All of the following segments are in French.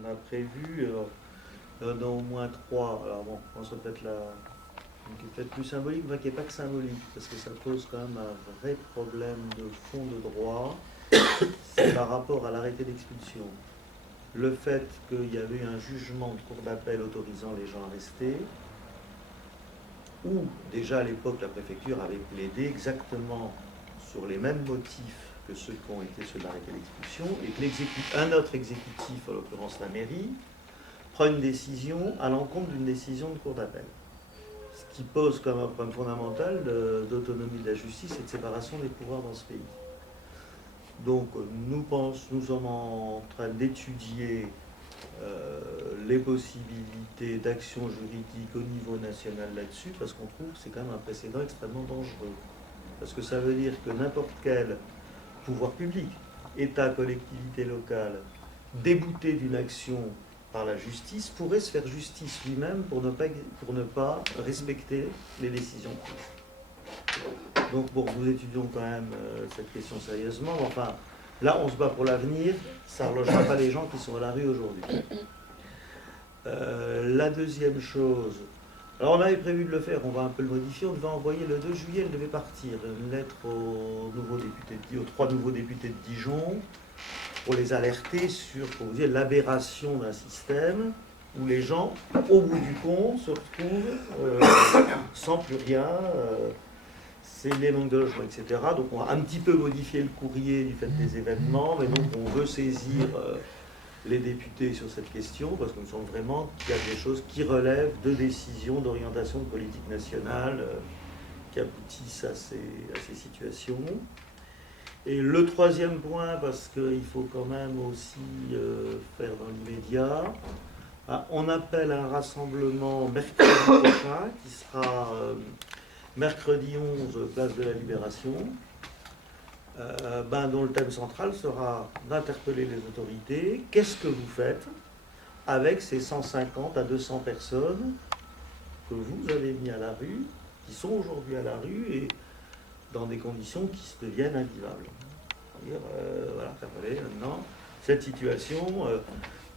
on a prévu dans au moins 3. Alors bon, on se peut-être qui est peut-être plus symbolique, mais qui n'est pas que symbolique, parce que ça pose quand même un vrai problème de fond de droit, c'est par rapport à l'arrêté d'expulsion. Le fait qu'il y avait eu un jugement de cour d'appel autorisant les gens à rester, où déjà à l'époque la préfecture avait plaidé exactement sur les mêmes motifs que ceux qui ont été ceux de l'arrêté d'expulsion, et que un autre exécutif, en l'occurrence la mairie, prend une décision à l'encontre d'une décision de cour d'appel. Ce qui pose comme un problème fondamental d'autonomie de la justice et de séparation des pouvoirs dans ce pays. Donc nous sommes en train d'étudier les possibilités d'action juridique au niveau national là-dessus, parce qu'on trouve que c'est quand même un précédent extrêmement dangereux. Parce que ça veut dire que n'importe quel pouvoir public, État, collectivité locale, débouté d'une action par la justice, pourrait se faire justice lui-même pour ne pas respecter les décisions prises. Donc bon, nous étudions quand même cette question sérieusement. Enfin, là, on se bat pour l'avenir, ça ne relogera pas les gens qui sont à la rue aujourd'hui. La deuxième chose, alors on avait prévu de le faire, on va un peu le modifier, on devait envoyer le 2 juillet, elle devait partir, une lettre aux 3 nouveaux députés de Dijon, pour les alerter sur, pour vous dire, l'aberration d'un système où les gens, au bout du compte, se retrouvent sans plus rien, c'est les manques de logement, etc. Donc on a un petit peu modifié le courrier du fait des événements, mais donc on veut saisir les députés sur cette question, parce qu'on sent vraiment qu'il y a des choses qui relèvent de décisions d'orientation de politique nationale qui aboutissent à ces situations. Et le troisième point, parce qu'il faut quand même aussi faire dans l'immédiat, on appelle un rassemblement mercredi prochain, qui sera mercredi 11, place de la Libération, dont le thème central sera d'interpeller les autorités. Qu'est-ce que vous faites avec ces 150 à 200 personnes que vous avez mis à la rue, qui sont aujourd'hui à la rue, et dans des conditions qui se deviennent invivables. Voilà, maintenant, cette situation,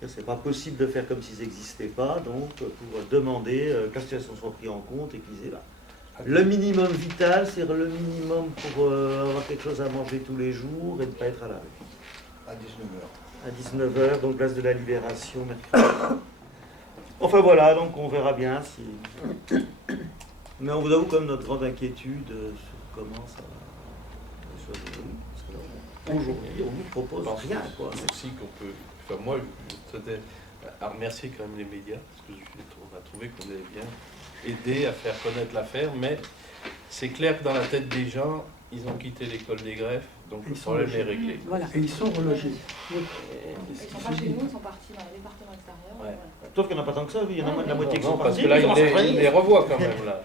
c'est pas possible de faire comme s'ils n'existaient pas, donc pour demander que la situation soit prise en compte et qu'ils aient là. Le minimum vital, c'est le minimum pour avoir quelque chose à manger tous les jours et ne pas être à la rue. À 19h. À 19h, donc place de la Libération, mercredi. Enfin voilà, donc on verra bien si... Mais on vous avoue comme notre grande inquiétude sur comment ça va se dérouler. Aujourd'hui, on nous propose rien, quoi. Aussi qu'on peut... Enfin, moi, je souhaitais remercier quand même les médias, parce que on a trouvé qu'on avait bien aidé à faire connaître l'affaire, mais c'est clair que dans la tête des gens, ils ont quitté l'école des greffes, donc le problème est réglé. Voilà. Et ils sont relogés. Oui. Ils sont pas chez nous, ils sont partis dans les départements extérieurs. Ouais. Voilà. Sauf qu'il n'y en a pas tant que ça, il y en a moins de la moitié qui Non, sont parce partis. que là, ils les revoient quand même, là.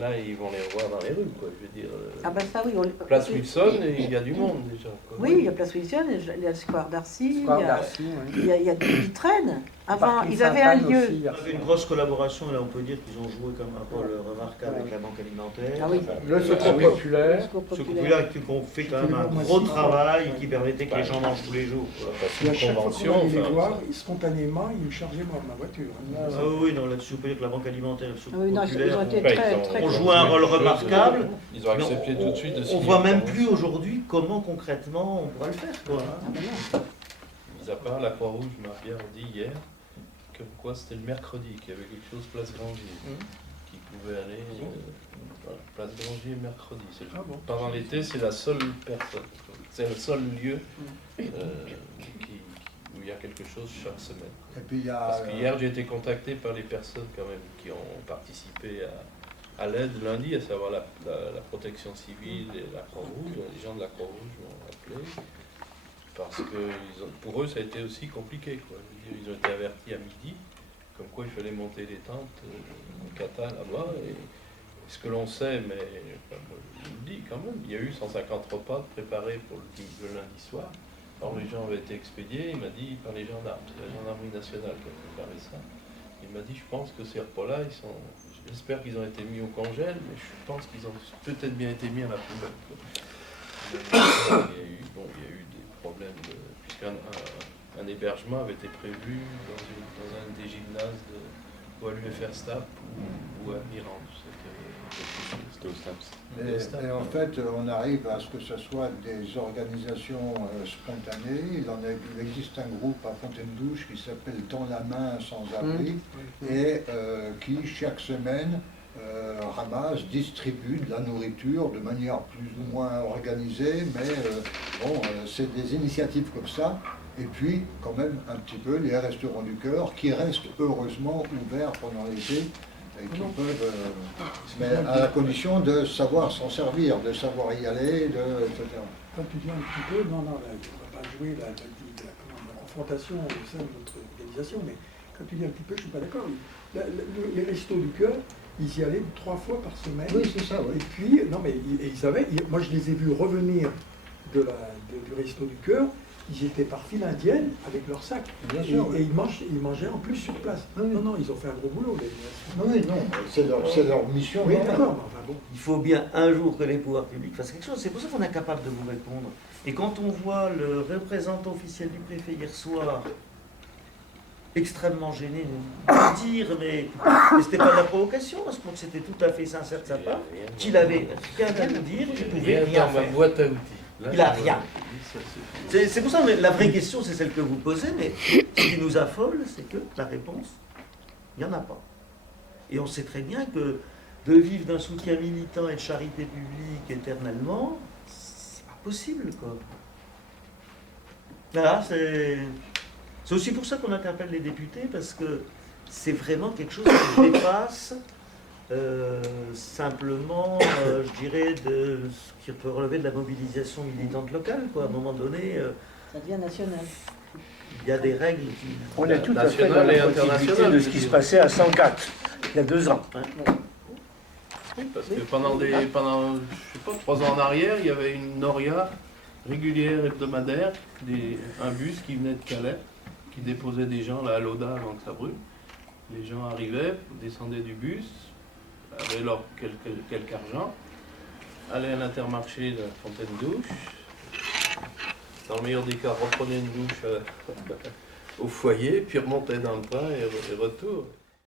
Là, ils vont les revoir dans les rues, quoi. Je veux dire, Ah ben ça oui. Place Wilson, il y a du monde déjà, quoi. Oui, il y a Place Wilson, il y a le Square d'Arcy, Square d'Arcy, oui. il y a qui traînent. Avant, Parking ils avaient un Sainte-Anne lieu. aussi, il y a- On a fait une grosse collaboration, et là on peut dire qu'ils ont joué comme un rôle remarquable avec la Banque Alimentaire. Ah oui. Le secours oui. populaire. Secours Ce populaire. coup-là, qui ont fait quand même un gros travail qui permettait que les gens mangent tous les jours. Quoi. Et à chaque fois qu'on allait les enfin, voir, spontanément, ils me chargeaient moi de ma voiture. Ah oui, non, là-dessus, on peut dire que la Banque Alimentaire et le Ah Secours oui, non, populaire ils ont été Ouais, très, ils ont- très ont joué joué un rôle remarquable. Ils ont accepté Mais tout de suite de on signer voit même une plus aujourd'hui comment concrètement on pourra le faire. Quoi, hein. Ah ben non. Mis à part, la Croix-Rouge m'a bien dit hier, comme quoi c'était le mercredi, qu'il y avait quelque chose place Grangier, qui pouvait aller voilà, place Grangier mercredi. Ah bon. Pendant l'été, c'est la seule personne, c'est le seul lieu où il y a quelque chose chaque semaine. Et puis il y a. Parce qu'hier, j'ai été contacté par les personnes quand même qui ont participé à l'aide lundi, à savoir la protection civile et la Croix-Rouge. Les gens de la Croix-Rouge m'ont appelé parce que pour eux, ça a été aussi compliqué, quoi. Je veux dire, ils ont été avertis à midi, comme quoi il fallait monter les tentes en kata là-bas. Et ce que l'on sait, mais enfin, moi, je vous le dis quand même, il y a eu 150 repas préparés pour le lundi soir. Alors les gens avaient été expédiés, il m'a dit par les gendarmes, c'est la gendarmerie nationale qui a préparé ça. Il m'a dit, je pense que ces repas-là, j'espère qu'ils ont été mis au congèle, mais je pense qu'ils ont peut-être bien été mis à la poubelle, quoi. Il y a eu des problèmes, puisqu'un un hébergement avait été prévu dans un des gymnases ou à l'UFR STAP ou à Mirande. C'était au STAPS. Et en fait, on arrive à ce que ce soit des organisations spontanées. Il existe un groupe à Fontaine-Douche qui s'appelle Dans la main sans abri et qui, chaque semaine, ramasse, distribue de la nourriture de manière plus ou moins organisée, mais c'est des initiatives comme ça. Et puis, quand même, un petit peu, les restaurants du cœur qui restent heureusement ouverts pendant l'été et qui peuvent, mais à la condition de savoir s'en servir, de savoir y aller, etc. Quand tu dis un petit peu, non, on ne va pas jouer la confrontation au sein de notre organisation, mais quand tu dis un petit peu, je ne suis pas d'accord. Les restos du cœur, ils y allaient 3 fois par semaine. Oui, c'est ça, oui. Et puis, non, mais ils savaient, moi je les ai vus revenir du resto du cœur. Ils étaient par file indienne avec leur sac. Bien sûr, et ils mangeaient en plus sur place. Oui. Non, ils ont fait un gros boulot. Oui, non, c'est leur mission. Oui, normale. d'accord, mais enfin bon. Il faut bien un jour que les pouvoirs publics fassent quelque chose. C'est pour ça qu'on est incapable de vous répondre. Et quand on voit le représentant officiel du préfet hier soir, extrêmement gêné, nous dire, mais c'était pas de la provocation, parce que c'était tout à fait sincère de sa part, qu'il avait rien à nous dire, qu'il pouvait rien dans ma faire. boîte à outils. Là, Il a rien. C'est pour ça que la vraie question, c'est celle que vous posez, mais ce qui nous affole, c'est que la réponse, il n'y en a pas. Et on sait très bien que de vivre d'un soutien militant et de charité publique éternellement, c'est pas possible, quoi. Voilà, c'est aussi pour ça qu'on interpelle les députés, parce que c'est vraiment quelque chose qui dépasse simplement, je dirais, ce qui peut relever de la mobilisation militante locale, quoi. À un moment donné, Ça devient national. il y a des règles qui... On est tout à fait dans National et la continuité international, de ce qui se passait à 104, il y a 2 ans. Oui, parce que pendant, je sais pas, 3 ans en arrière, il y avait une noria régulière, hebdomadaire, un bus qui venait de Calais, qui déposait des gens là à l'Oda avant que ça brûle. Les gens arrivaient, descendaient du bus, avaient leur quelque argent, allaient à l'Intermarché de Fontaine-Douche, dans le meilleur des cas, reprenaient une douche au foyer, puis remontaient dans le train et retour.